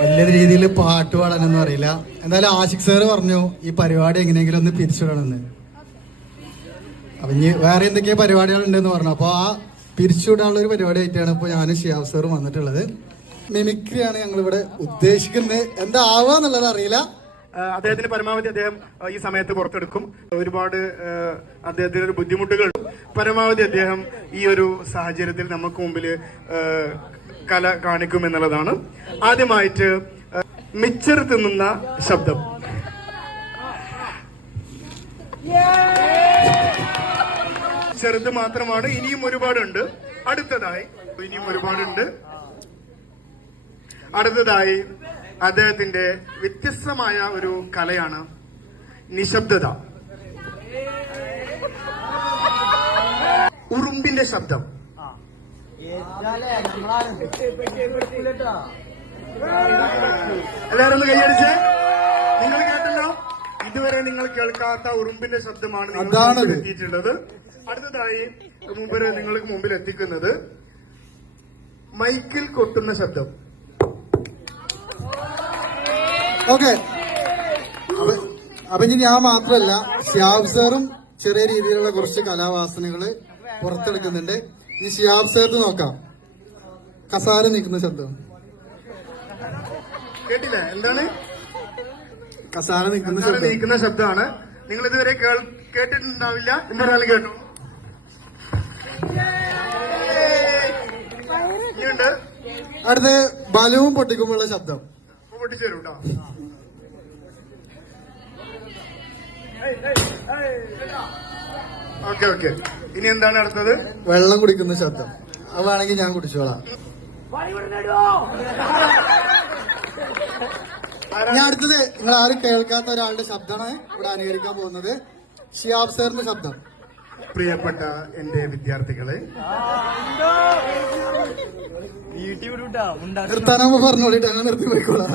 വലിയ രീതിയിൽ പാട്ട് പാടാനൊന്നും അറിയില്ല. എന്തായാലും ആഷിഖ് സാറ് പറഞ്ഞു ഈ പരിപാടി എങ്ങനെയെങ്കിലും ഒന്ന് പിരിച്ചുവിടണമെന്ന്. അപ്പൊ ഇനി വേറെ എന്തൊക്കെയോ പരിപാടികൾ ഉണ്ടെന്ന് പറഞ്ഞു. അപ്പൊ ആ പിരിച്ചുവിടാനുള്ള ഒരു പരിപാടി ആയിട്ടാണ് ഇപ്പൊ ഞാനും ഷിയാബ് സാറും വന്നിട്ടുള്ളത്. മിമിക്രിയാണ് ഞങ്ങൾ ഇവിടെ ഉദ്ദേശിക്കുന്നത്. എന്താ ആവാന്നുള്ളത് അറിയില്ല. അദ്ദേഹത്തിന് പരമാവധി അദ്ദേഹം ഈ സമയത്ത് പുറത്തെടുക്കും. ഒരുപാട് അദ്ദേഹത്തിന് ഒരു ബുദ്ധിമുട്ടുകൾ. പരമാവധി അദ്ദേഹം ഈ ഒരു സാഹചര്യത്തിൽ നമുക്ക് മുമ്പിൽ കല കാണിക്കും എന്നുള്ളതാണ്. ആദ്യമായിട്ട് മിച്ചർ തിന്നുന്ന ശബ്ദം. ചെറുത് മാത്രമാണ്, ഇനിയും ഒരുപാടുണ്ട്. അടുത്തതായി അദ്ദേഹത്തിന്റെ വ്യത്യസ്തമായ ഒരു കലയാണ് നിശബ്ദത. ഉറുമ്പിന്റെ ശബ്ദം. എല്ലാവരും ഒന്ന് കൈയടിച്ച്. നിങ്ങൾ കേട്ടല്ലോ, ഇതുവരെ നിങ്ങൾ കേൾക്കാത്ത ഉറുമ്പിന്റെ ശബ്ദമാണ് നിങ്ങൾ എത്തിയിട്ടുള്ളത്. അടുത്തതായി നിങ്ങൾക്ക് മുമ്പിൽ എത്തിക്കുന്നത് മൈക്കിൽ കൊട്ടുന്ന ശബ്ദം. ഓക്കെ, അപ്പൊ ഇനി ഞാൻ മാത്രമല്ല, ഷിയാബ് സാറും ചെറിയ രീതിയിലുള്ള കുറച്ച് കലാവാസനകള് പുറത്തെടുക്കുന്നുണ്ട്. ഈ ഷിയാബ് സാറിന് നോക്കാം. കസാര നിൽക്കുന്ന ശബ്ദം കേട്ടില്ല? എന്താണ്? കസാര നീക്കുന്ന ശബ്ദമാണ്. നിങ്ങൾ ഇതുവരെ കേട്ടിട്ടുണ്ടാവില്ല. എന്തായാലും കേട്ടു. ഇനിയുണ്ട്. അടുത്ത് ബലവും പൊട്ടിക്കുമ്പോഴുള്ള ശബ്ദം. പൊട്ടിച്ചേരൂട്ടോ. ഓക്കെ. ഇനി എന്താണ് അടുത്തത്? വെള്ളം കുടിക്കുന്ന ശബ്ദം. അതാണെങ്കിൽ ഞാൻ കുടിച്ചോളാം. ഞാൻ അടുത്തത് നിങ്ങൾ ആരും കേൾക്കാത്ത ഒരാളുടെ ശബ്ദമാണ് ഇവിടെ അനുകരിക്കാൻ പോകുന്നത്. ഷിയാബ് സാറിന്റെ ശബ്ദം. പ്രിയപ്പെട്ട എന്റെ വിദ്യാർത്ഥികളെ, നിർത്താനാകുമ്പോ പറഞ്ഞോളിട്ട് അങ്ങനെ നിർത്തി പോയിക്കോളാം.